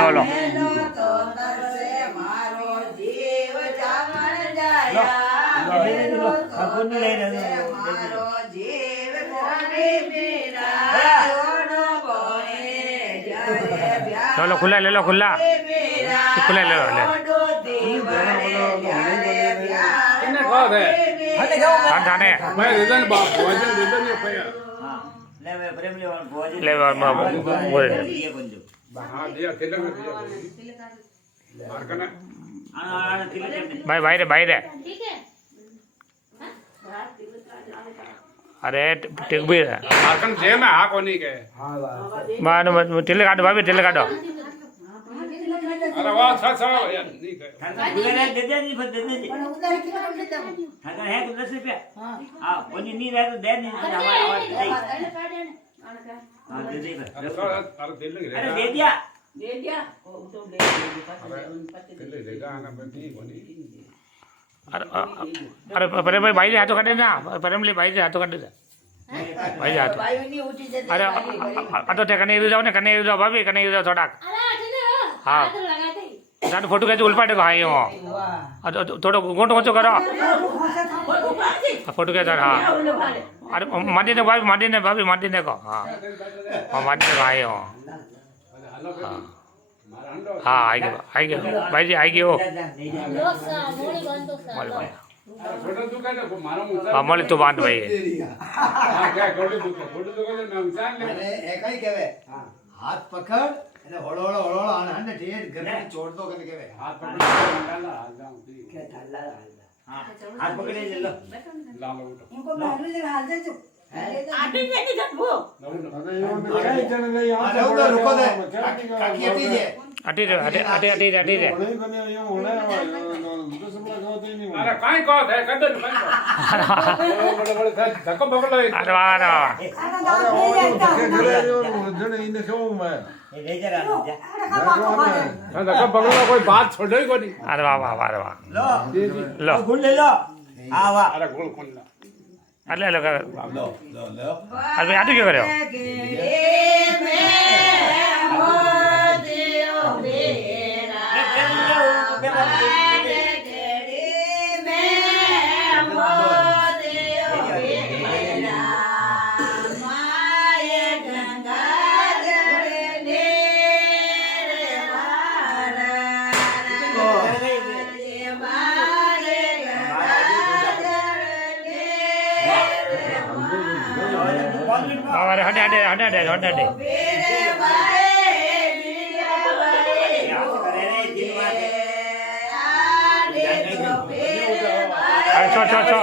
લો લો लो खुला ले लो खुला खुला ले लो ले थाने ले बोल भाई भाई रे भाई रे अरे टिक भी मार्कन जे में हा कोनी के बानो टिले काटो भाभी टिले काटो अरे वाह अच्छा यार नहीं के दे दे नहीं दे दे अगर है तो 10 रुपया हां कोनी नहीं रहे तो दे नहीं हमारा हां दे दे अरे दिल लग अरे दे दिया तो ले लेगा ना बंदी कोनी अरे परे भाई रे हाथों काटे ना परे ले भाई रे हाथों काटे भाई हाथ अरे अतो ते कने जाओ ने कने जाओ भाभी कने जाओ थोड़ा हाँ जान फोटो कैसे उल्पाटे को आई हो थोड़ा गोंटो गोंटो करो फोटो कैसे हाँ अरे माटी ने भाभी माटी ने को हाँ माटी ने को आई हो हाँ आई गयो भाई जी आई गयो मली तू बांध भाई हाथ पकड़ અને હળોળો હળોળો આને હને ઠેઠ ઘરને છોડતો કને કેવે हाथ पकड़ डाला हाल जाऊं કે ઠાલા हां हाथ पकड़े ले लो लालो उठो इनको बाहर ले हाल दे जो आटे नहीं जगबो अरे ये जन गई અરે ઉધર રૂકો દે કાકી હટી છે अटी रे अरे काई को है कदर काई को बड़े बड़े धक्का पकड़ ले अरे वाह ले जरा जा धक्का पकड़ कोई बात छोड़े ही कोनी अरे वाह वाह वाह वाह लो लो गुड़ ले लो हां वाह अरे गोल खोल ला अरे लो લો લો अरे आटू क्यों करे अरे हटे अरे छो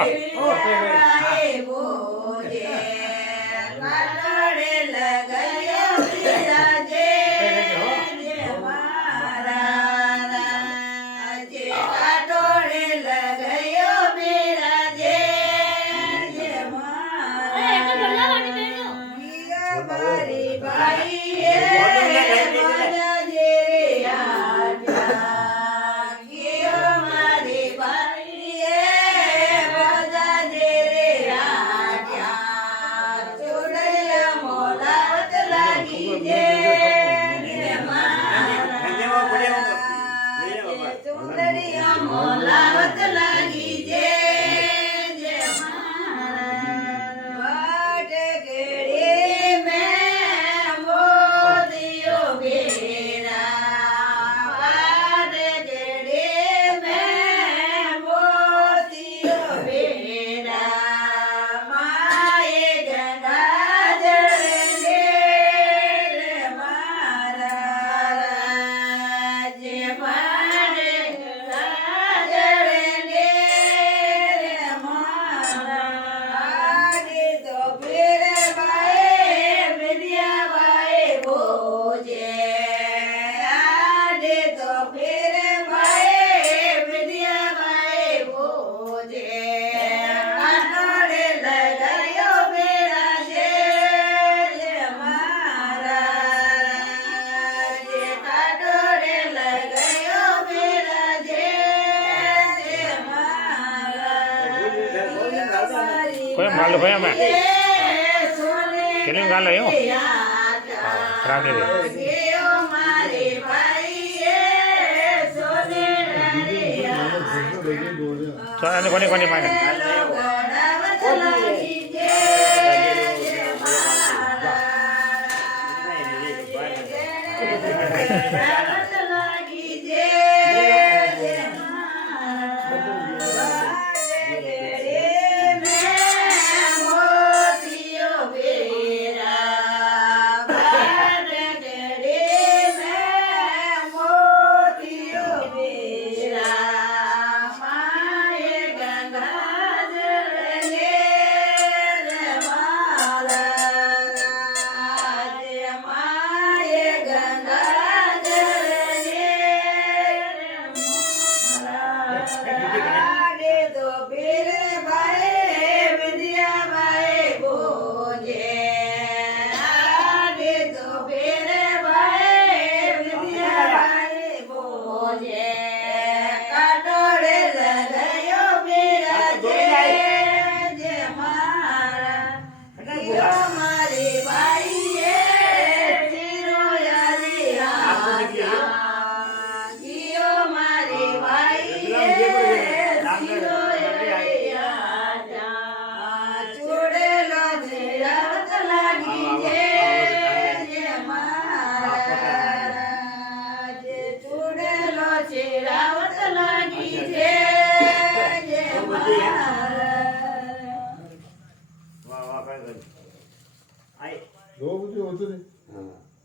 કોઈ ગાલો ભાઈ અમે ફિલ્મ ગાલો એવું રાગે રે તો એને કોની કોની માને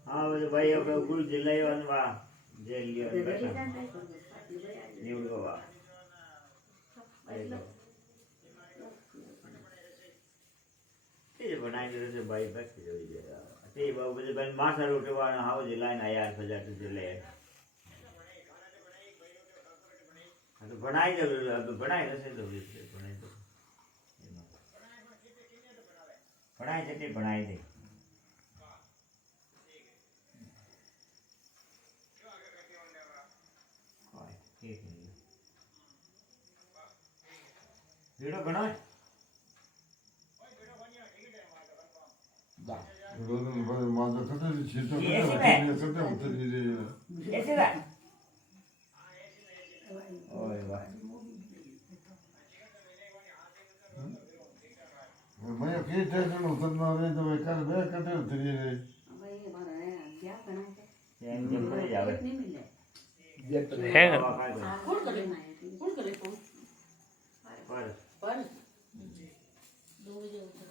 હા બધું ભાઈ આપણે ગુરુ જિલ્લા વાહ જે લ્યો નીવડો વાહ તે બનાવી દીધું છે ભાઈ બાકી જોઈ જાય તે બાબુ બધું ભાઈ માથા રોટવાના હાવ જે લાઈન આયા 8,000 લે તો બનાવી દે બનાવી દેશે તો બનાવી દે બનાવી છે બનાવી દે वीडियो बनाए ऐसे ना ओए वाह मैं के टेंशन उतरना रे तो मैं कर बे कटे उतरी रे भाई हमारा है क्या करना है ये जब नहीं जावे नहीं मिले હે कौन करे फोन पर पर 2 बजे उठा